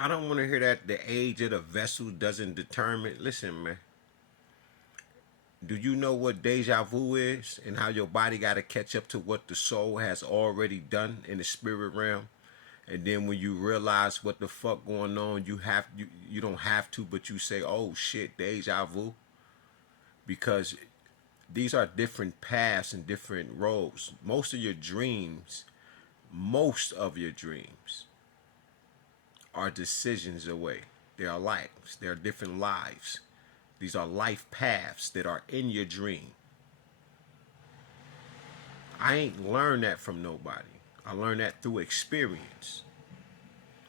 I don't want to hear that the age of the vessel doesn't determine. Listen, man. Do you know what deja vu is and how your body got to catch up to what the soul has already done in the spirit realm? And then when you realize what the fuck going on, you don't have to, but you say, "Oh shit, deja vu," because these are different paths and different roads. Most of your dreams are decisions away. They are lives. They are different lives. These are life paths that are in your dream. I ain't learned that from nobody. I learned that through experience.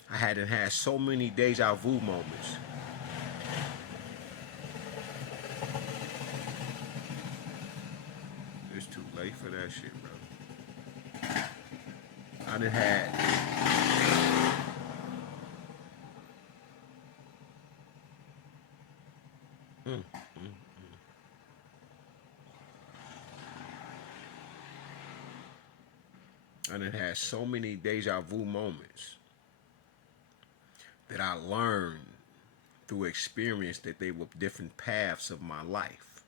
I hadn't had so many deja vu moments. It's too late for that shit, bro. I done had. Mm, I done had so many deja vu moments that I learned through experience that they were different paths of my life.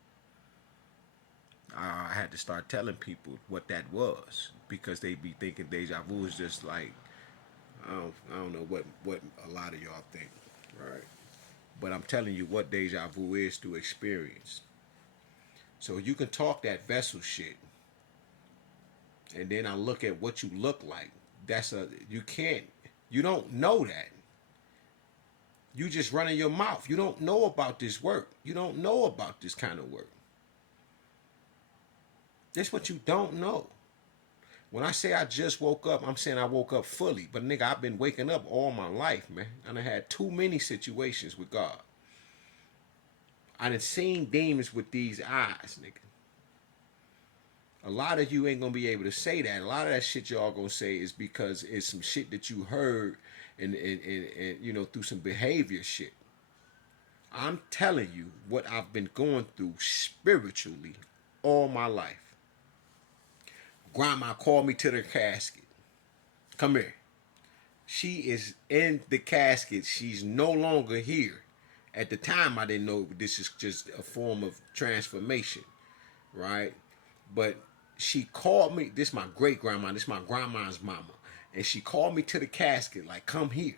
I had to start telling people what that was because they be thinking deja vu is just like I don't know what a lot of y'all think, right? But I'm telling you what deja vu is through experience. So you can talk that vessel shit, and then I look at what you look like. You can't, you don't know that. You just running your mouth. You don't know about this work. You don't know about this kind of work. That's what you don't know. When I say I just woke up, I'm saying I woke up fully. But nigga, I've been waking up all my life, man. And I had too many situations with God. I done seen demons with these eyes, nigga. A lot of you ain't gonna be able to say that. A lot of that shit y'all gonna say is because it's some shit that you heard and you know through some behavior shit. I'm telling you what I've been going through spiritually all my life. Grandma called me to the casket. Come here. She is in the casket. She's no longer here. At the time, I didn't know this is just a form of transformation, right? But she called me. This is my great grandma. This is my grandma's mama, and she called me to the casket like, "Come here."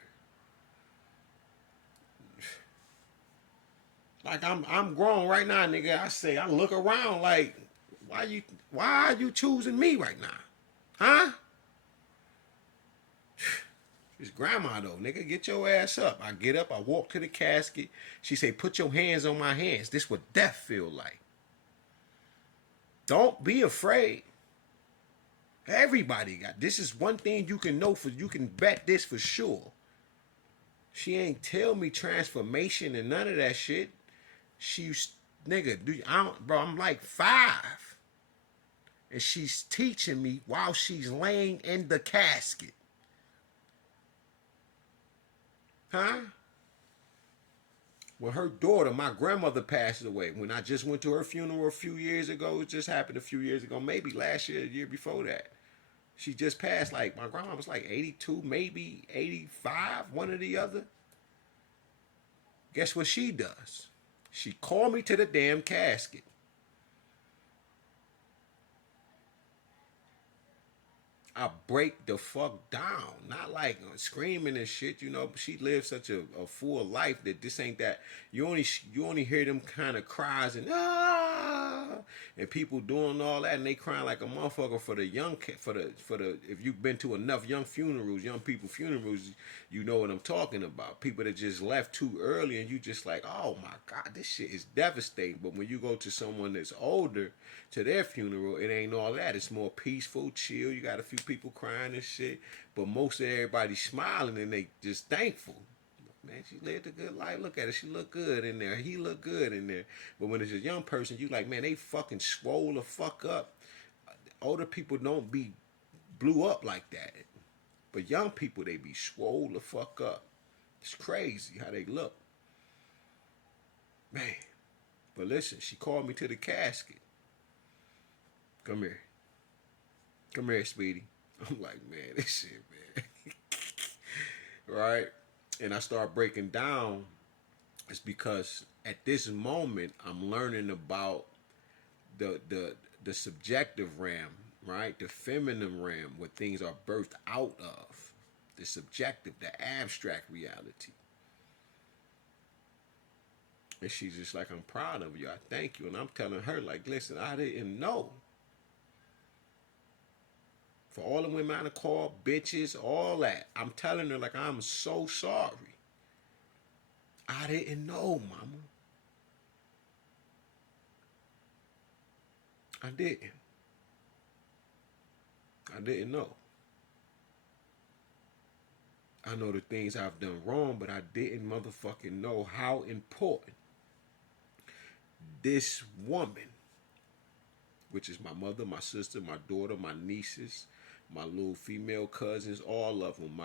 Like I'm grown right now, nigga. I look around like, why are you choosing me right now, huh? It's grandma though, nigga. Get your ass up. I get up. I walk to the casket. She say, "Put your hands on my hands. This what death feel like. Don't be afraid." Everybody got this. Is one thing you can know for you can bet this for sure. She ain't tell me transformation and none of that shit. She, nigga, bro. I'm like 5, and she's teaching me while she's laying in the casket, huh? When her daughter, my grandmother, passed away, when I just went to her funeral a few years ago, it just happened a few years ago, maybe last year, the year before that. She just passed. Like my grandma was like 82, maybe 85, one or the other. Guess what she does? She called me to the damn casket. I break the fuck down. Not like screaming and shit, you know. She lived such a full life that this ain't that. You only hear them kind of cries and people doing all that and they crying like a motherfucker for the young for the if you've been to enough young people funerals, you know what I'm talking about. People that just left too early and you just like, oh my god, this shit is devastating. But when you go to someone that's older to their funeral, it ain't all that. It's more peaceful, chill. You got a few people crying and shit, but most of everybody smiling and they just thankful. Man, she lived a good life. Look at her. She look good in there. He look good in there. But when it's a young person, you like, man, they fucking swole the fuck up. Older people don't be blew up like that. But young people, they be swole the fuck up. It's crazy how they look. Man. But listen, she called me to the casket. Come here. Come here, Speedy. I'm like, man, this shit, man. Right? and I start breaking down, it's because at this moment I'm learning about the subjective realm, right? The feminine realm, where things are birthed out of. The subjective, the abstract reality. And she's just like, I'm proud of you. I thank you. And I'm telling her, like, listen, I didn't know. For all the women I call bitches, all that. I'm telling her, like, I'm so sorry. I didn't know, mama. I didn't. I didn't know. I know the things I've done wrong, but I didn't motherfucking know how important this woman, which is my mother, my sister, my daughter, my nieces, my little female cousins, all of them,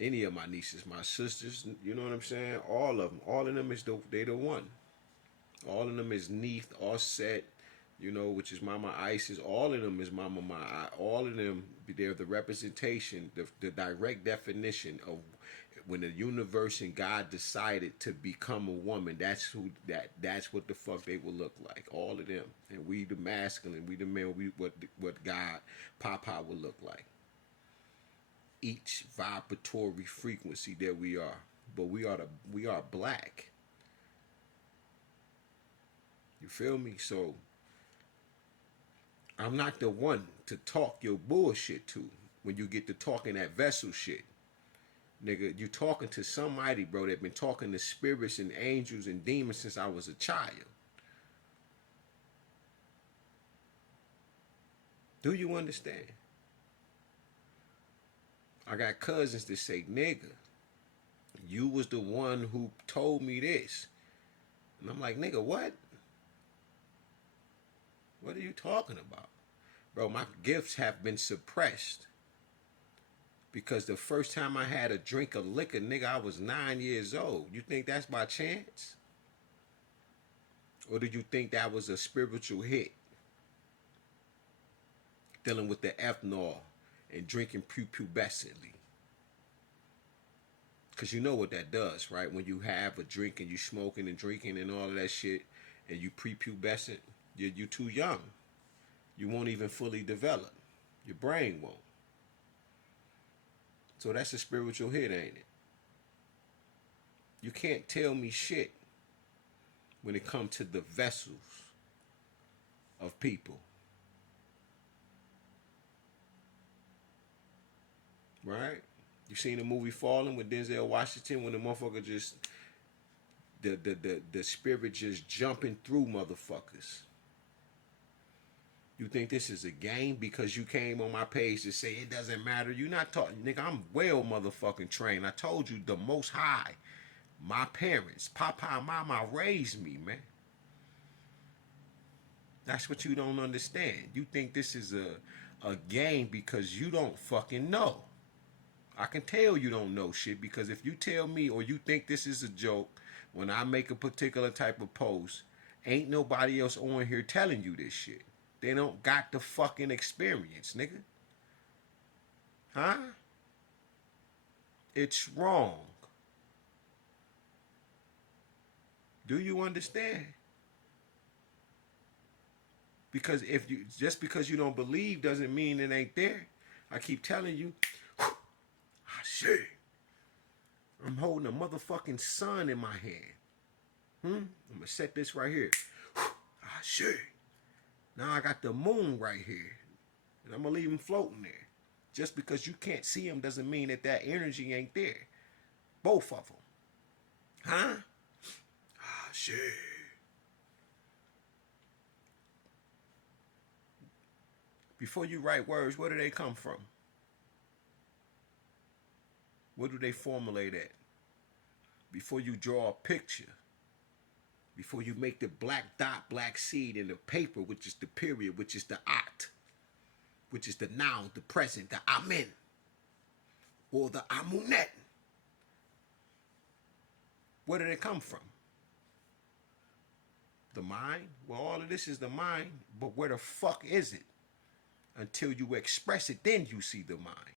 any of my nieces, my sisters, you know what I'm saying? All of them is they the one. All of them is Neef, Offset, you know, which is Mama Isis. All of them is Mama Ma. All of them, they're the representation, the direct definition of when the universe and God decided to become a woman. That's what the fuck they will look like. All of them, and we the masculine, we the male, we what God, Papa will look like. Each vibratory frequency that we are, but we are black. You feel me? So I'm not the one to talk your bullshit to when you get to talking that vessel shit. Nigga, you talking to somebody, bro, that been talking to spirits and angels and demons since I was a child. Do you understand? I got cousins that say, nigga, you was the one who told me this. And I'm like, nigga, what? What are you talking about? Bro, my gifts have been suppressed. Because the first time I had a drink of liquor, nigga, I was 9 years old. You think that's by chance? Or do you think that was a spiritual hit? Dealing with the ethanol and drinking prepubescently. Because you know what that does, right? When you have a drink and you smoking and drinking and all of that shit, and you prepubescent, you're too young. You won't even fully develop. Your brain won't. So that's a spiritual hit, ain't it? You can't tell me shit when it comes to the vessels of people. Right? You seen the movie Fallen with Denzel Washington when the motherfucker just the spirit just jumping through motherfuckers. You think this is a game because you came on my page to say it doesn't matter? You not talking, nigga. I'm well motherfucking trained. I told you the Most High, my parents, Papa and Mama raised me, man. That's what you don't understand. You think this is a game because you don't fucking know. I can tell you don't know shit because if you tell me or you think this is a joke, when I make a particular type of post, ain't nobody else on here telling you this shit. They don't got the fucking experience, nigga. Huh? It's wrong. Do you understand? Because if you just because you don't believe doesn't mean it ain't there. I keep telling you, shit. I'm holding a motherfucking sun in my hand. I'm gonna set this right here. Shit. Now I got the moon right here. And I'm gonna leave him floating there. Just because you can't see him doesn't mean that that energy ain't there. Both of them. Huh? Shit. Before you write words, where do they come from? Where do they formulate at? Before you draw a picture, before you make the black dot, black seed in the paper, which is the period, which is the at, which is the noun, the present, the amen, or the amunet. Where did it come from? The mind? Well, all of this is the mind, but where the fuck is it? Until you express it, then you see the mind.